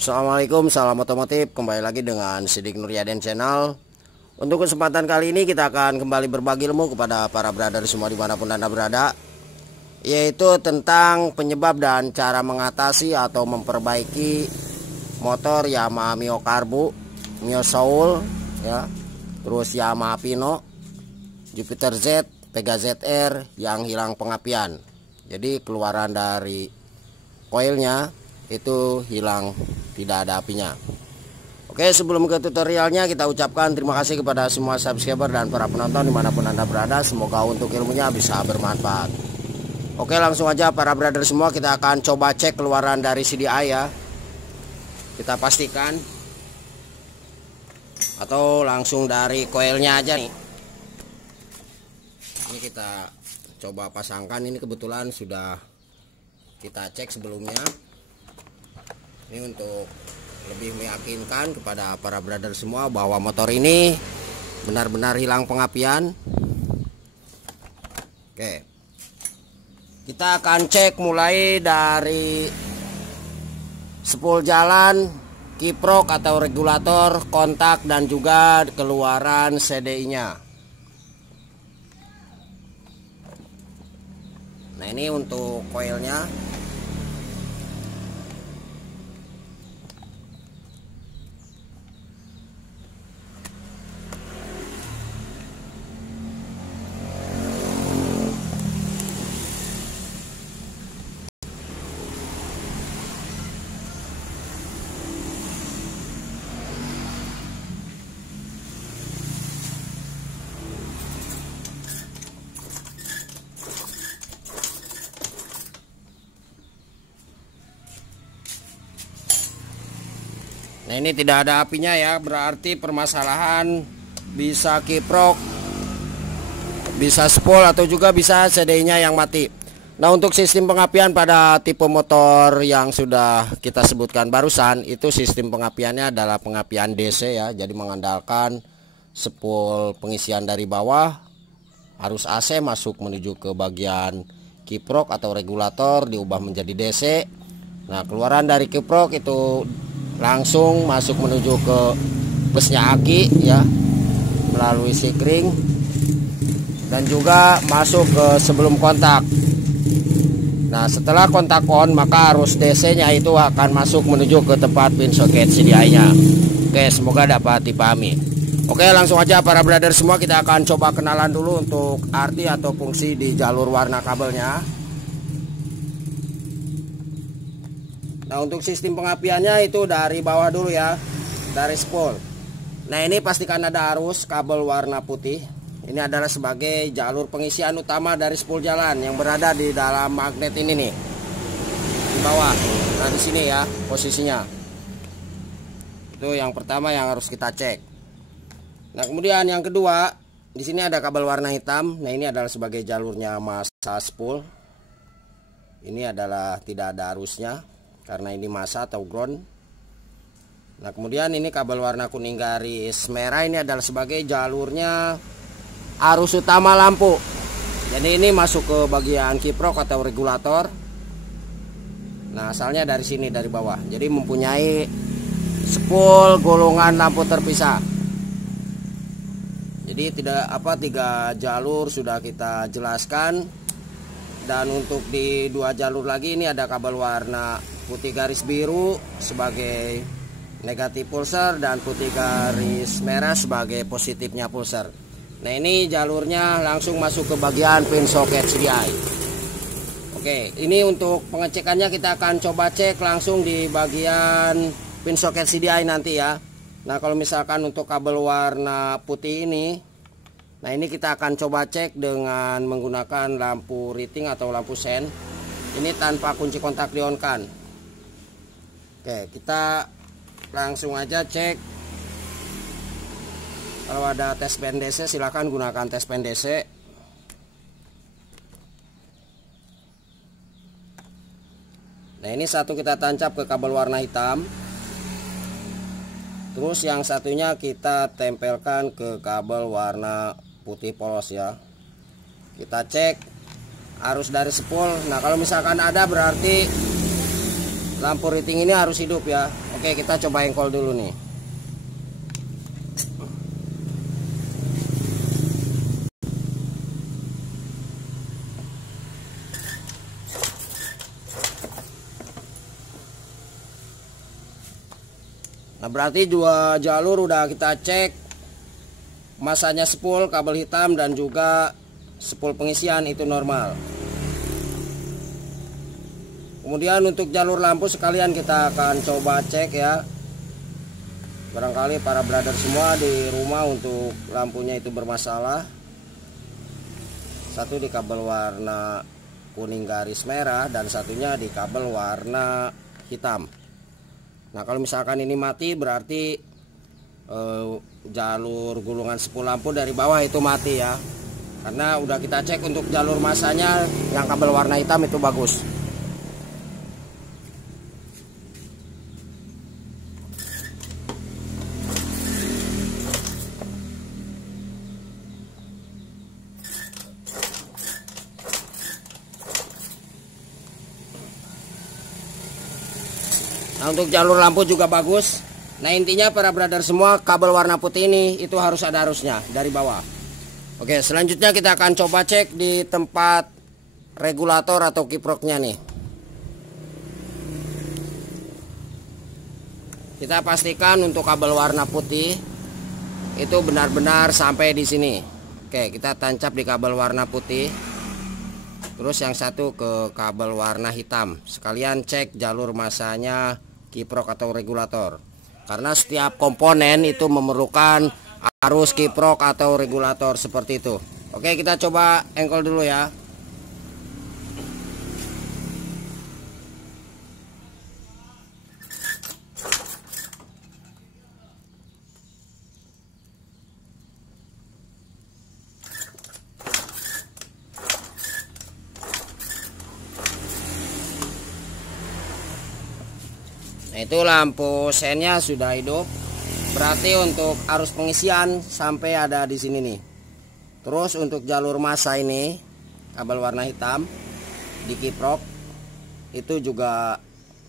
Assalamualaikum, salam otomotif. Kembali lagi dengan Sidik Nuryaden Channel. Untuk kesempatan kali ini kita akan kembali berbagi ilmu kepada para brother semua dimanapun Anda berada, yaitu tentang penyebab dan cara mengatasi atau memperbaiki motor Yamaha Mio Karbu, Mio Soul ya, terus Yamaha Pino, Jupiter Z, Pega ZR yang hilang pengapian. Jadi keluaran dari koilnya itu hilang, tidak ada apinya. Oke, sebelum ke tutorialnya kita ucapkan terima kasih kepada semua subscriber dan para penonton dimanapun Anda berada. Semoga untuk ilmunya bisa bermanfaat. Oke, langsung aja para brother semua, kita akan coba cek keluaran dari CDI ya. Kita pastikan, atau langsung dari koilnya aja nih. Ini kita coba pasangkan. Ini kebetulan sudah kita cek sebelumnya. Ini untuk lebih meyakinkan kepada para brother semua bahwa motor ini benar-benar hilang pengapian. Oke, kita akan cek mulai dari spool jalan, kiprok atau regulator, kontak, dan juga keluaran CDI nya. Nah, ini untuk koilnya. Nah, ini tidak ada apinya ya, berarti permasalahan bisa kiprok, bisa spool, atau juga bisa CDI-nya yang mati. Nah, untuk sistem pengapian pada tipe motor yang sudah kita sebutkan barusan, itu sistem pengapiannya adalah pengapian DC ya, jadi mengandalkan spool pengisian dari bawah, arus AC masuk menuju ke bagian kiprok atau regulator diubah menjadi DC. Nah, keluaran dari kiprok itu langsung masuk menuju ke busnya aki ya, melalui sikring, dan juga masuk ke sebelum kontak. Nah, setelah kontak on, maka arus DC nya itu akan masuk menuju ke tempat pin soket CDI nya. Oke, semoga dapat dipahami. Oke, langsung aja para brother semua, kita akan coba kenalan dulu untuk arti atau fungsi di jalur warna kabelnya. Nah, untuk sistem pengapiannya itu dari bawah dulu ya, dari spool. Nah, ini pastikan ada arus kabel warna putih. Ini adalah sebagai jalur pengisian utama dari spool jalan yang berada di dalam magnet ini nih, di bawah. Nah, di sini ya posisinya. Itu yang pertama yang harus kita cek. Nah, kemudian yang kedua, di sini ada kabel warna hitam. Nah, ini adalah sebagai jalurnya massa spool. Ini adalah tidak ada arusnya karena ini massa atau ground. Nah, kemudian ini kabel warna kuning garis merah, ini adalah sebagai jalurnya arus utama lampu. Jadi ini masuk ke bagian kiprok atau regulator. Nah, asalnya dari sini, dari bawah. Jadi mempunyai spool golongan lampu terpisah. Jadi tiga jalur sudah kita jelaskan. Dan untuk di dua jalur lagi ini ada kabel warna putih garis biru sebagai negatif pulsar dan putih garis merah sebagai positifnya pulsar. Nah, ini jalurnya langsung masuk ke bagian pin soket CDI. Oke, ini untuk pengecekannya kita akan coba cek langsung di bagian pin soket CDI nanti ya. Nah, kalau misalkan untuk kabel warna putih ini, nah ini kita akan coba cek dengan menggunakan lampu riting atau lampu sen. Ini tanpa kunci kontak di-on-kan. Oke, kita langsung aja cek. Kalau ada tes pen DC silahkan gunakan tes pen DC. Nah, ini satu kita tancap ke kabel warna hitam. Terus yang satunya kita tempelkan ke kabel warna putih polos ya. Kita cek arus dari spool. Nah, kalau misalkan ada berarti lampu riting ini harus hidup ya. Oke, kita coba engkol dulu nih. Nah, berarti dua jalur udah kita cek, masanya spool, kabel hitam, dan juga spool pengisian itu normal. Kemudian untuk jalur lampu sekalian kita akan coba cek ya. Barangkali para brother semua di rumah untuk lampunya itu bermasalah. Satu di kabel warna kuning garis merah dan satunya di kabel warna hitam. Nah, kalau misalkan ini mati berarti jalur gulungan spool lampu dari bawah itu mati ya. Karena udah kita cek untuk jalur masanya yang kabel warna hitam itu bagus. Nah, untuk jalur lampu juga bagus. Nah, intinya para brother semua, kabel warna putih ini itu harus ada arusnya dari bawah. Oke, selanjutnya kita akan coba cek di tempat regulator atau kiproknya nih. Kita pastikan untuk kabel warna putih itu benar-benar sampai di sini. Oke, kita tancap di kabel warna putih. Terus yang satu ke kabel warna hitam. Sekalian cek jalur masanya kiprok atau regulator. Karena setiap komponen itu memerlukan arus kiprok atau regulator seperti itu. Oke, kita coba engkol dulu ya. Nah, itu lampu sennya sudah hidup. Berarti untuk arus pengisian sampai ada di sini nih. Terus untuk jalur massa ini kabel warna hitam di kiprok itu juga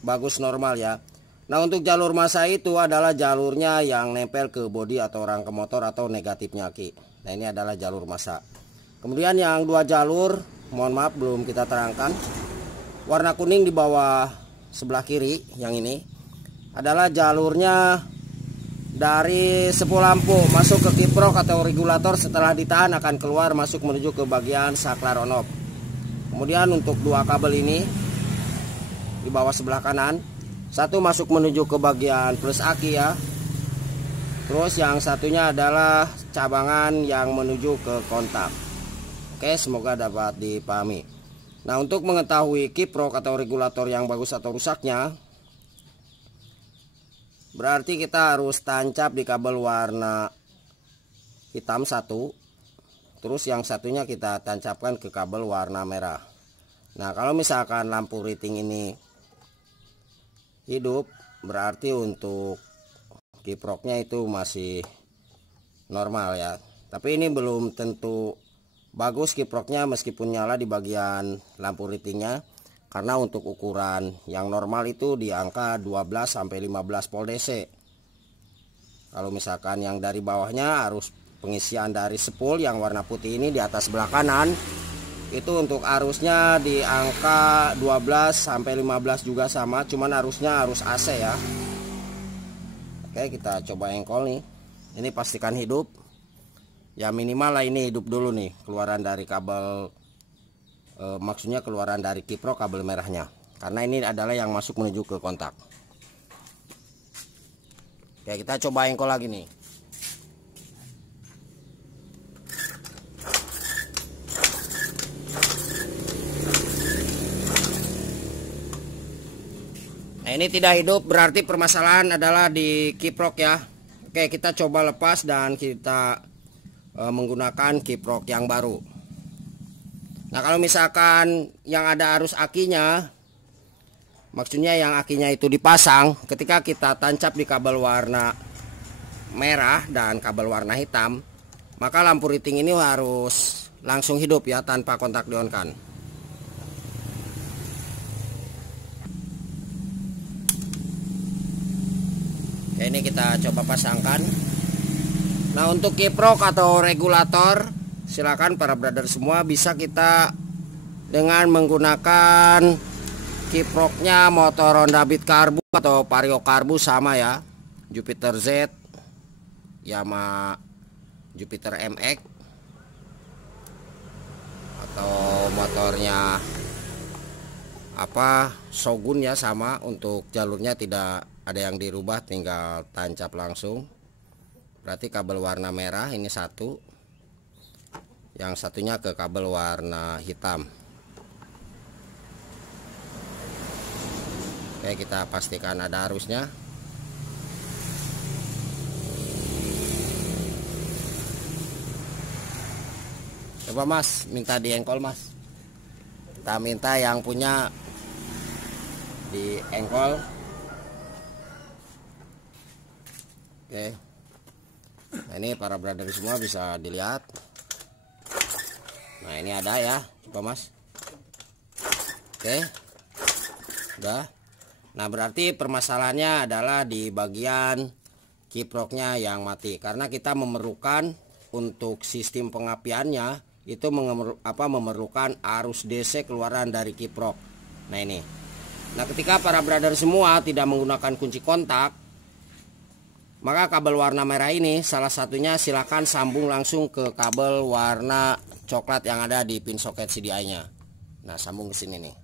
bagus normal ya. Nah, untuk jalur massa itu adalah jalurnya yang nempel ke bodi atau rangka motor atau negatifnya aki. Nah, ini adalah jalur massa. Kemudian yang dua jalur, mohon maaf belum kita terangkan. Warna kuning di bawah sebelah kiri yang ini adalah jalurnya dari spool lampu masuk ke kiprok atau regulator, setelah ditahan akan keluar masuk menuju ke bagian saklar on off. Kemudian untuk dua kabel ini di bawah sebelah kanan, satu masuk menuju ke bagian plus aki ya. Terus yang satunya adalah cabangan yang menuju ke kontak. Oke, semoga dapat dipahami. Nah, untuk mengetahui kiprok atau regulator yang bagus atau rusaknya, berarti kita harus tancap di kabel warna hitam satu. Terus yang satunya kita tancapkan ke kabel warna merah. Nah, kalau misalkan lampu riting ini hidup, berarti untuk kiproknya itu masih normal ya. Tapi ini belum tentu bagus kiproknya meskipun nyala di bagian lampu ritingnya. Karena untuk ukuran yang normal itu di angka 12 sampai 15 volt DC. Kalau misalkan yang dari bawahnya arus pengisian dari spool yang warna putih ini di atas sebelah kanan, itu untuk arusnya di angka 12 sampai 15 juga sama, cuman arusnya arus AC ya. Oke, kita coba engkol nih. Ini pastikan hidup. Ya minimal lah ini hidup dulu nih, keluaran dari kabel maksudnya keluaran dari kiprok kabel merahnya, karena ini adalah yang masuk menuju ke kontak. Oke, kita coba engkol lagi nih. Nah, ini tidak hidup berarti permasalahan adalah di kiprok ya. Oke, kita coba lepas dan kita menggunakan kiprok yang baru. Nah, kalau misalkan yang ada arus akinya, maksudnya yang akinya itu dipasang, ketika kita tancap di kabel warna merah dan kabel warna hitam, maka lampu riting ini harus langsung hidup ya tanpa kontak di-on-kan. Oke, ini kita coba pasangkan. Nah, untuk kiprok atau regulator, silakan para brother semua bisa kita dengan menggunakan kiproknya motor Honda Beat Karbu atau Vario Karbu sama ya, Jupiter Z, Yamaha Jupiter MX, atau motornya apa Shogun ya, sama. Untuk jalurnya tidak ada yang dirubah, tinggal tancap langsung. Berarti kabel warna merah ini satu, yang satunya ke kabel warna hitam. Oke, kita pastikan ada arusnya. Coba Mas, minta di engkol Mas. Kita minta yang punya di engkol. Oke. Nah, ini para brother semua bisa dilihat. Nah, ini ada ya, coba Mas. Oke. Udah. Nah, berarti permasalahannya adalah di bagian kiproknya yang mati, karena kita memerlukan untuk sistem pengapiannya itu memerlukan arus DC keluaran dari kiprok. Nah, ini. Nah, ketika para brother semua tidak menggunakan kunci kontak, maka kabel warna merah ini salah satunya silakan sambung langsung ke kabel warna coklat yang ada di pin soket CDI-nya. Nah, sambung ke sini nih.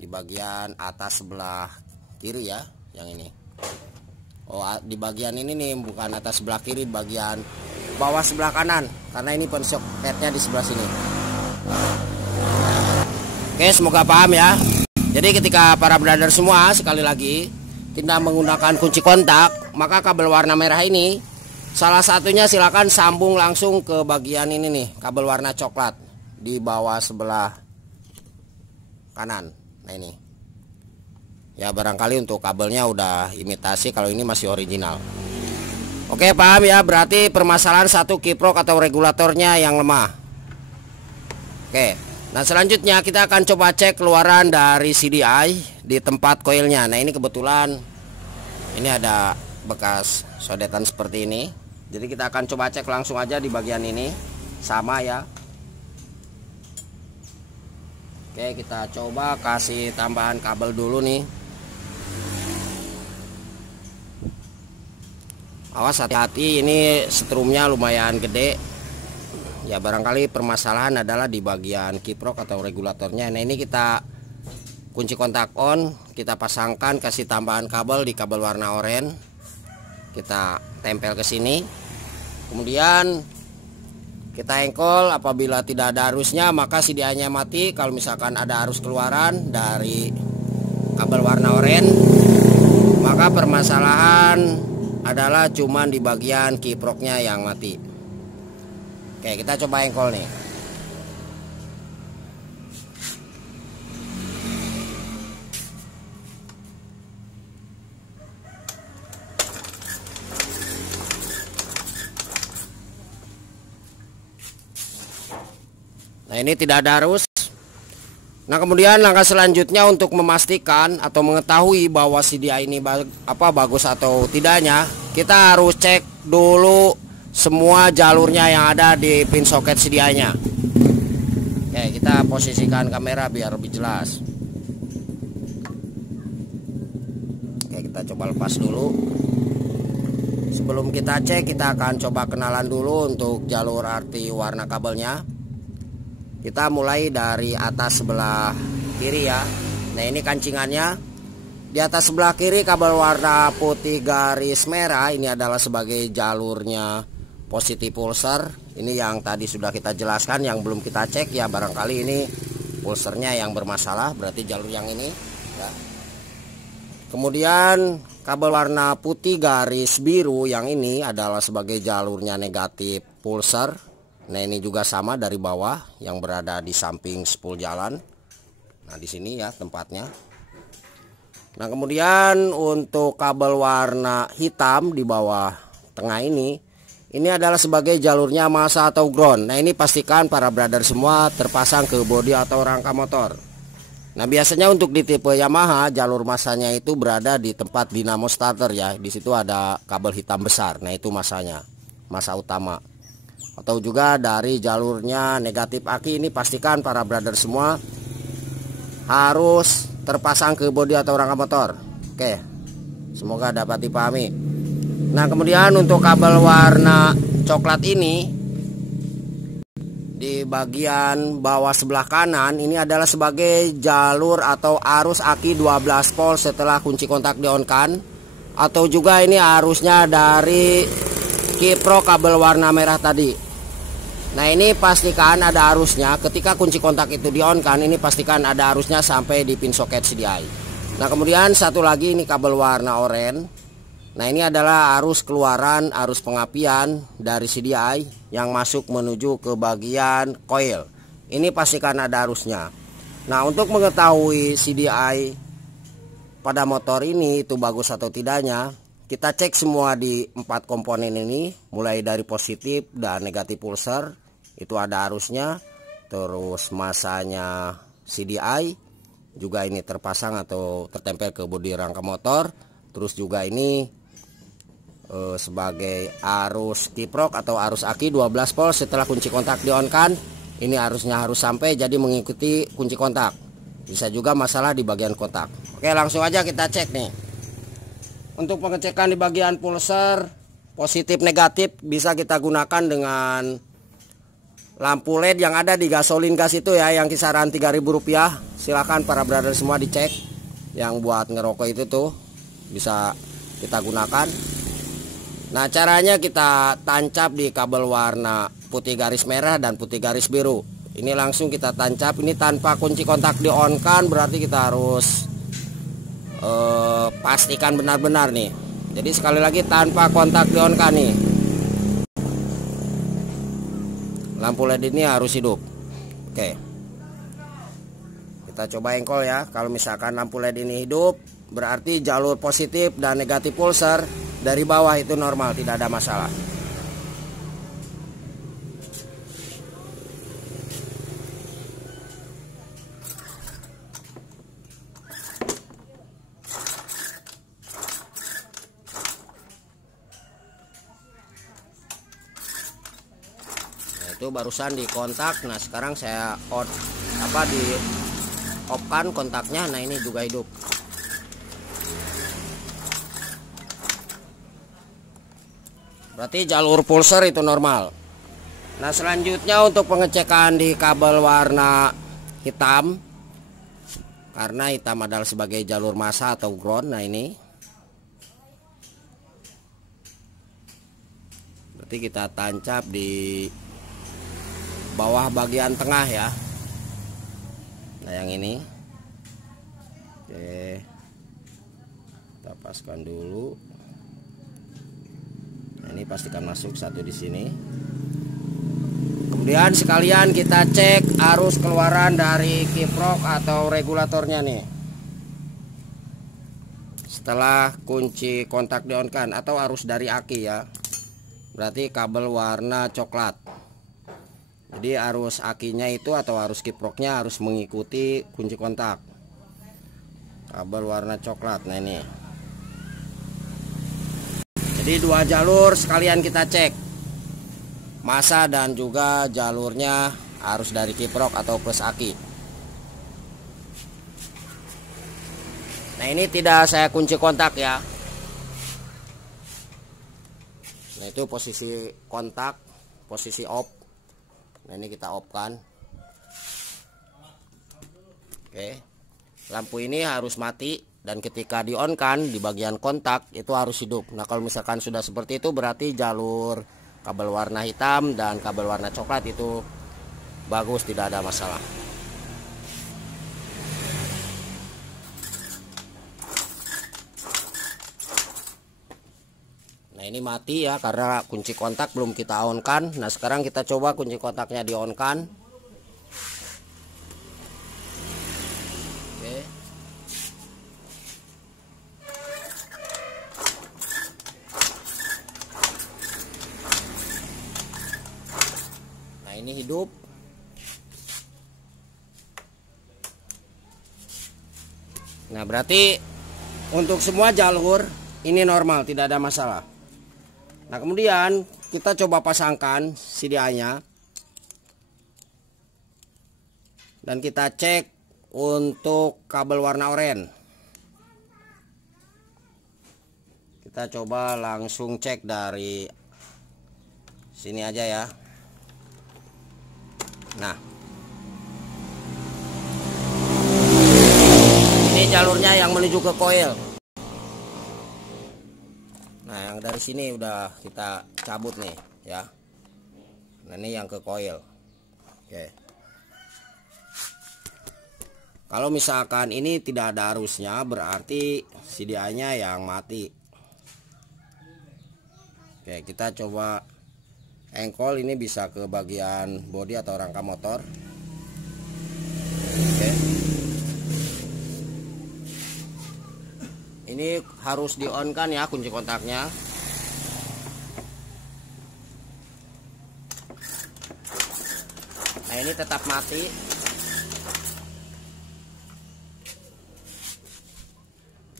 Di bagian atas sebelah kiri ya, yang ini. Oh, di bagian ini nih, bukan atas sebelah kiri, bagian bawah sebelah kanan, karena ini pin soketnya di sebelah sini. Oke, semoga paham ya. Jadi ketika para brother semua sekali lagi tidak menggunakan kunci kontak, maka kabel warna merah ini salah satunya silakan sambung langsung ke bagian ini nih, kabel warna coklat di bawah sebelah kanan. Nah, ini ya, barangkali untuk kabelnya udah imitasi, kalau ini masih original. Oke, paham ya. Berarti permasalahan satu kiprok atau regulatornya yang lemah. Oke, nah selanjutnya kita akan coba cek keluaran dari CDI di tempat koilnya. Nah, ini kebetulan ini ada bekas sodetan seperti ini. Jadi kita akan coba cek langsung aja di bagian ini. Sama ya. Oke, kita coba kasih tambahan kabel dulu nih. Awas, hati-hati, ini setrumnya lumayan gede. Ya, barangkali permasalahan adalah di bagian kiprok atau regulatornya. Nah, ini kita kunci kontak on, kita pasangkan, kasih tambahan kabel di kabel warna oranye. Kita tempel ke sini. Kemudian kita engkol. Apabila tidak ada arusnya, maka CDI-nya mati. Kalau misalkan ada arus keluaran dari kabel warna oranye, maka permasalahan adalah cuman di bagian kiproknya yang mati. Oke, kita coba engkol nih. Nah, ini tidak ada arus. Nah, kemudian langkah selanjutnya untuk memastikan atau mengetahui bahwa CDI ini bagus atau tidaknya, kita harus cek dulu semua jalurnya yang ada di pin soket CDI-nya. Oke, kita posisikan kamera biar lebih jelas. Oke, kita coba lepas dulu. Sebelum kita cek, kita akan coba kenalan dulu untuk jalur arti warna kabelnya. Kita mulai dari atas sebelah kiri ya. Nah, ini kancingannya. Di atas sebelah kiri kabel warna putih garis merah ini adalah sebagai jalurnya positif pulser. Ini yang tadi sudah kita jelaskan, yang belum kita cek ya, barangkali ini pulsernya yang bermasalah, berarti jalur yang ini ya. Kemudian kabel warna putih garis biru yang ini adalah sebagai jalurnya negatif pulser. Nah, ini juga sama dari bawah yang berada di samping spool jalan. Nah, di sini ya tempatnya. Nah, kemudian untuk kabel warna hitam di bawah tengah ini adalah sebagai jalurnya massa atau ground. Nah, ini pastikan para brother semua terpasang ke bodi atau rangka motor. Nah, biasanya untuk di tipe Yamaha jalur masanya itu berada di tempat dinamo starter ya. Di situ ada kabel hitam besar. Nah, itu masanya, masa utama. Atau juga dari jalurnya negatif aki, ini pastikan para brother semua harus terpasang ke bodi atau rangka motor. Oke, semoga dapat dipahami. Nah, kemudian untuk kabel warna coklat ini di bagian bawah sebelah kanan ini adalah sebagai jalur atau arus aki 12 volt setelah kunci kontak di on kan, atau juga ini arusnya dari kiprok kabel warna merah tadi. Nah, ini pastikan ada arusnya ketika kunci kontak itu di on kan, ini pastikan ada arusnya sampai di pin soket CDI. Nah, kemudian satu lagi ini kabel warna oranye. Nah, ini adalah arus keluaran, arus pengapian dari CDI yang masuk menuju ke bagian coil. Ini pastikan ada arusnya. Nah, untuk mengetahui CDI pada motor ini itu bagus atau tidaknya, kita cek semua di 4 komponen ini, mulai dari positif dan negatif pulsar. Itu ada arusnya, terus masanya CDI juga ini terpasang atau tertempel ke bodi rangka motor. Terus juga ini sebagai arus kiprok atau arus aki 12 volt setelah kunci kontak di on kan, ini arusnya harus sampai jadi mengikuti kunci kontak. Bisa juga masalah di bagian kontak. Oke, langsung aja kita cek nih. Untuk pengecekan di bagian pulsar positif negatif bisa kita gunakan dengan lampu LED yang ada di gasolin gas itu ya, yang kisaran Rp3.000. Silahkan para brother semua dicek. Yang buat ngerokok itu tuh bisa kita gunakan. Nah, caranya kita tancap di kabel warna putih garis merah dan putih garis biru. Ini langsung kita tancap. Ini tanpa kunci kontak di on kan, berarti kita harus pastikan benar-benar nih. Jadi sekali lagi tanpa kontak di on kan nih. Lampu LED ini harus hidup. Oke, kita coba engkol ya. Kalau misalkan lampu LED ini hidup, berarti jalur positif dan negatif pulsar dari bawah itu normal, tidak ada masalah. Itu barusan di kontak. Nah, sekarang saya di off kan kontaknya. Nah, ini juga hidup. Berarti jalur pulsar itu normal. Nah, selanjutnya untuk pengecekan di kabel warna hitam, karena hitam adalah sebagai jalur massa atau ground. Nah, ini berarti kita tancap di bawah bagian tengah ya. Nah, yang ini oke, kita paskan dulu. Nah, ini pastikan masuk satu di sini. Kemudian sekalian kita cek arus keluaran dari kiprok atau regulatornya nih, setelah kunci kontak di on kan, atau arus dari aki ya. Berarti kabel warna coklat. Jadi arus akinya itu atau arus kiproknya harus mengikuti kunci kontak. Kabel warna coklat. Nah, ini. Jadi 2 jalur sekalian kita cek. Massa dan juga jalurnya arus dari kiprok atau plus aki. Nah, ini tidak saya kunci kontak ya. Nah, itu posisi kontak, posisi off. Nah, ini kita off kan. Oke, lampu ini harus mati, dan ketika di on kan di bagian kontak itu harus hidup. Nah, kalau misalkan sudah seperti itu berarti jalur kabel warna hitam dan kabel warna coklat itu bagus, tidak ada masalah. Nah, ini mati ya karena kunci kontak belum kita on kan. Nah, sekarang kita coba kunci kontaknya di on kan. Oke. Nah, ini hidup. Nah, berarti untuk semua jalur ini normal, tidak ada masalah. Nah, kemudian kita coba pasangkan CDI-nya. Dan kita cek untuk kabel warna oranye. Kita coba langsung cek dari sini aja ya. Nah, ini jalurnya yang menuju ke koil. Nah, yang dari sini udah kita cabut nih ya. Nah, ini yang ke koil. Oke. Kalau misalkan ini tidak ada arusnya, berarti CDI-nya yang mati. Oke, kita coba engkol, ini bisa ke bagian bodi atau rangka motor. Oke. Ini harus di on kan ya kunci kontaknya. Nah, ini tetap mati.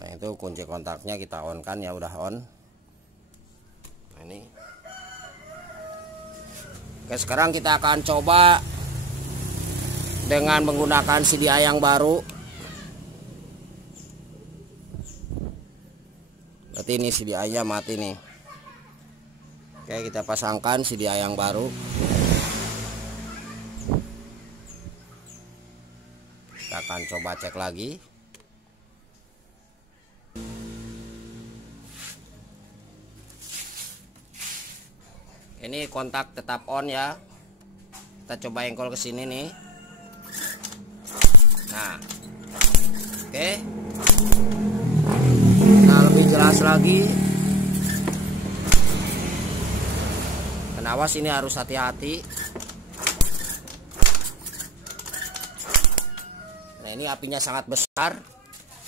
Nah, itu kunci kontaknya kita on kan ya, udah on. Nah, ini. Oke, sekarang kita akan coba dengan menggunakan CDI yang baru. Berarti ini CDI-nya mati nih. Oke, kita pasangkan CDI yang baru. Kita akan coba cek lagi. Ini kontak tetap on ya. Kita coba engkol ke sini nih. Nah, oke. Nah, lebih jelas lagi. Dan awas, ini harus hati-hati. Nah, ini apinya sangat besar.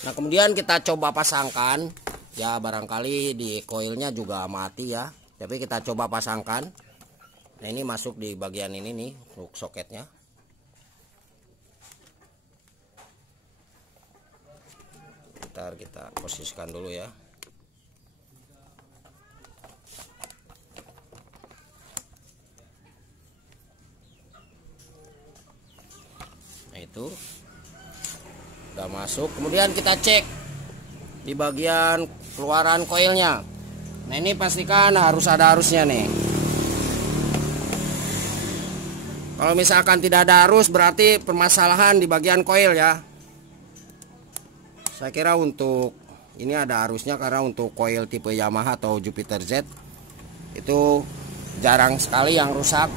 Nah, kemudian kita coba pasangkan. Ya, barangkali di koilnya juga mati ya. Tapi kita coba pasangkan. Nah, ini masuk di bagian ini nih, untuk soketnya. Ntar kita posisikan dulu ya. Nah, itu udah masuk. Kemudian kita cek di bagian keluaran koilnya. Nah, ini pastikan harus ada arusnya nih. Kalau misalkan tidak ada arus, berarti permasalahan di bagian koil ya. Saya kira untuk ini ada arusnya, karena untuk koil tipe Yamaha atau Jupiter Z itu jarang sekali yang rusak.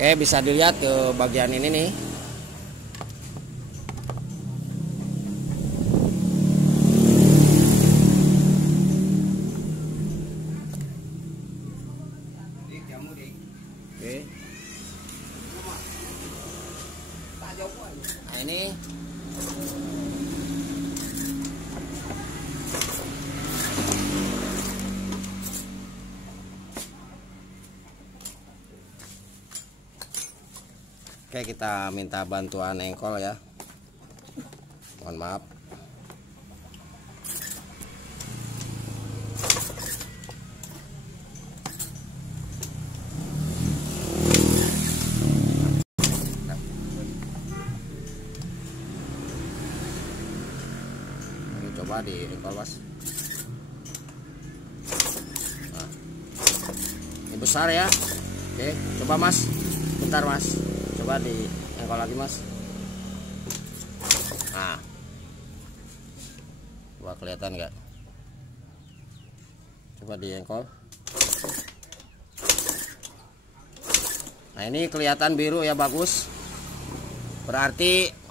Oke, bisa dilihat ke bagian ini nih. Nah, ini oke, kita minta bantuan engkol ya. Mohon maaf. Coba di engkol, Mas. Nah, ini besar ya. Oke, coba Mas. Bentar Mas. Coba di engkol lagi Mas. Nah, coba kelihatan nggak? Coba di engkol. Nah, ini kelihatan biru ya, bagus. Berarti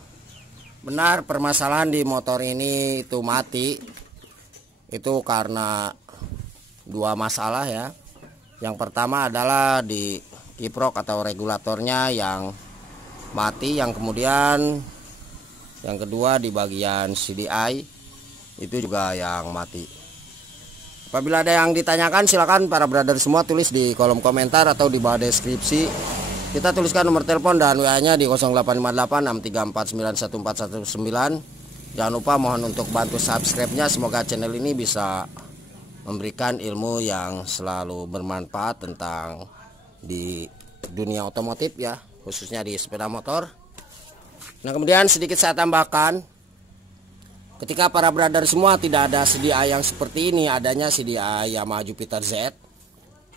benar permasalahan di motor ini itu mati. Itu karena dua masalah ya. Yang pertama adalah di kiprok atau regulatornya yang mati, yang kemudian yang kedua di bagian CDI itu juga yang mati. Apabila ada yang ditanyakan, silakan para brother semua tulis di kolom komentar atau di bawah deskripsi. kita tuliskan nomor telepon dan WA-nya di 085863491419. Jangan lupa mohon untuk bantu subscribe-nya. Semoga channel ini bisa memberikan ilmu yang selalu bermanfaat tentang di dunia otomotif ya, khususnya di sepeda motor. Nah, kemudian sedikit saya tambahkan, ketika para brother semua tidak ada CDI yang seperti ini, adanya CDI Yamaha Jupiter Z,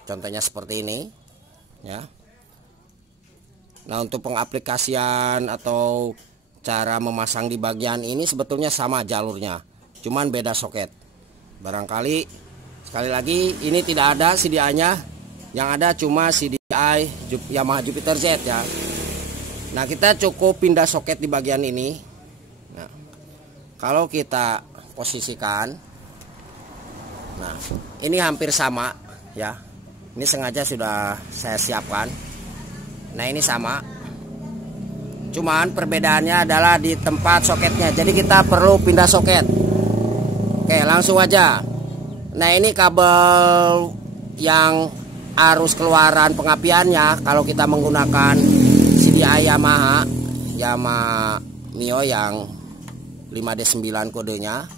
contohnya seperti ini ya. Nah, untuk pengaplikasian atau cara memasang di bagian ini sebetulnya sama jalurnya, cuman beda soket. Barangkali sekali lagi ini tidak ada CDI-nya, yang ada cuma CDI Yamaha Jupiter Z ya. Nah, kita cukup pindah soket di bagian ini. Nah, kalau kita posisikan, nah ini hampir sama ya. Ini sengaja sudah saya siapkan. Nah, ini sama, cuman perbedaannya adalah di tempat soketnya. Jadi kita perlu pindah soket. Oke, langsung aja. Nah, ini kabel yang arus keluaran pengapiannya, kalau kita menggunakan CDI Yamaha Mio yang 5D9 kodenya,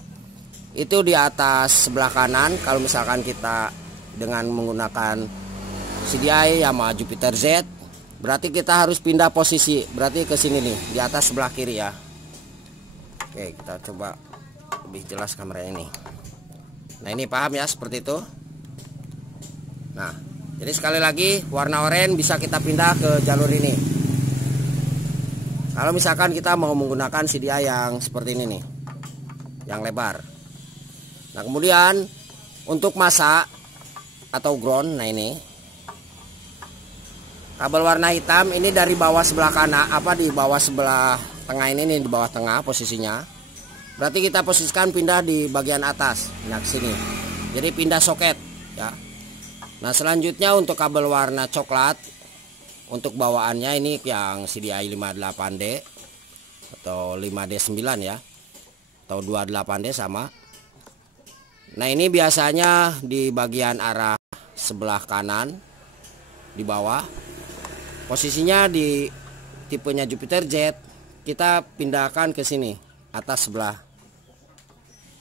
itu di atas sebelah kanan. Kalau misalkan kita dengan menggunakan CDI Yamaha Jupiter Z, berarti kita harus pindah posisi, berarti ke sini nih, di atas sebelah kiri ya. Oke, kita coba lebih jelas kamera ini. Nah, ini paham ya, seperti itu. Nah, jadi sekali lagi warna oranye bisa kita pindah ke jalur ini. Kalau misalkan kita mau menggunakan CDI yang seperti ini nih, yang lebar. Nah, kemudian untuk masa atau ground, nah ini kabel warna hitam ini dari bawah sebelah kanan, di bawah sebelah tengah ini nih, di bawah tengah posisinya. Berarti kita posisikan pindah di bagian atas, nah ke sini. Jadi pindah soket ya. Nah, selanjutnya untuk kabel warna coklat, untuk bawaannya ini yang CDI 58D atau 5D9 ya, atau 28D sama. Nah, ini biasanya di bagian arah sebelah kanan di bawah. Posisinya di tipenya Jupiter Z, kita pindahkan ke sini, atas sebelah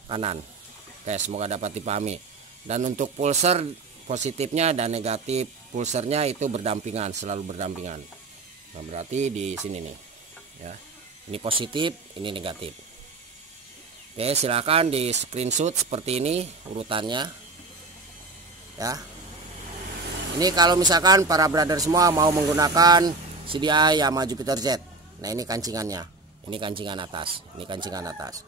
kanan. Oke, semoga dapat dipahami. Dan untuk pulser, positifnya dan negatif pulsernya itu berdampingan, selalu berdampingan. Nah, berarti di sini nih ya. Ini positif, ini negatif. Oke, silakan di screenshot seperti ini urutannya ya. Ini kalau misalkan para brother semua mau menggunakan CDI Yamaha Jupiter Z. Nah, ini kancingannya. Ini kancingan atas. Ini kancingan atas.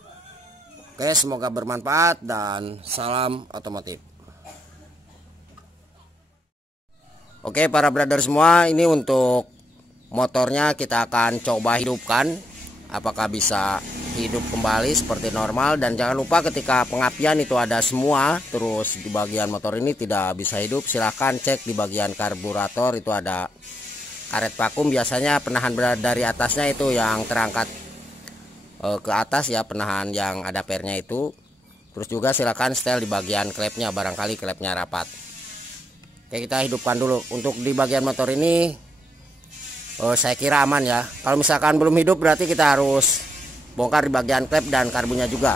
Oke, semoga bermanfaat dan salam otomotif. Oke, para brother semua, ini untuk motornya kita akan coba hidupkan. Apakah bisa hidup kembali seperti normal. Dan jangan lupa ketika pengapian itu ada semua, terus di bagian motor ini tidak bisa hidup, silahkan cek di bagian karburator, itu ada karet vakum. Biasanya penahan dari atasnya itu yang terangkat ke atas ya, penahan yang ada pernya itu. Terus juga silahkan setel di bagian klepnya, barangkali klepnya rapat. Oke, kita hidupkan dulu. Untuk di bagian motor ini saya kira aman ya. Kalau misalkan belum hidup berarti kita harus bongkar di bagian klep dan karbunya juga.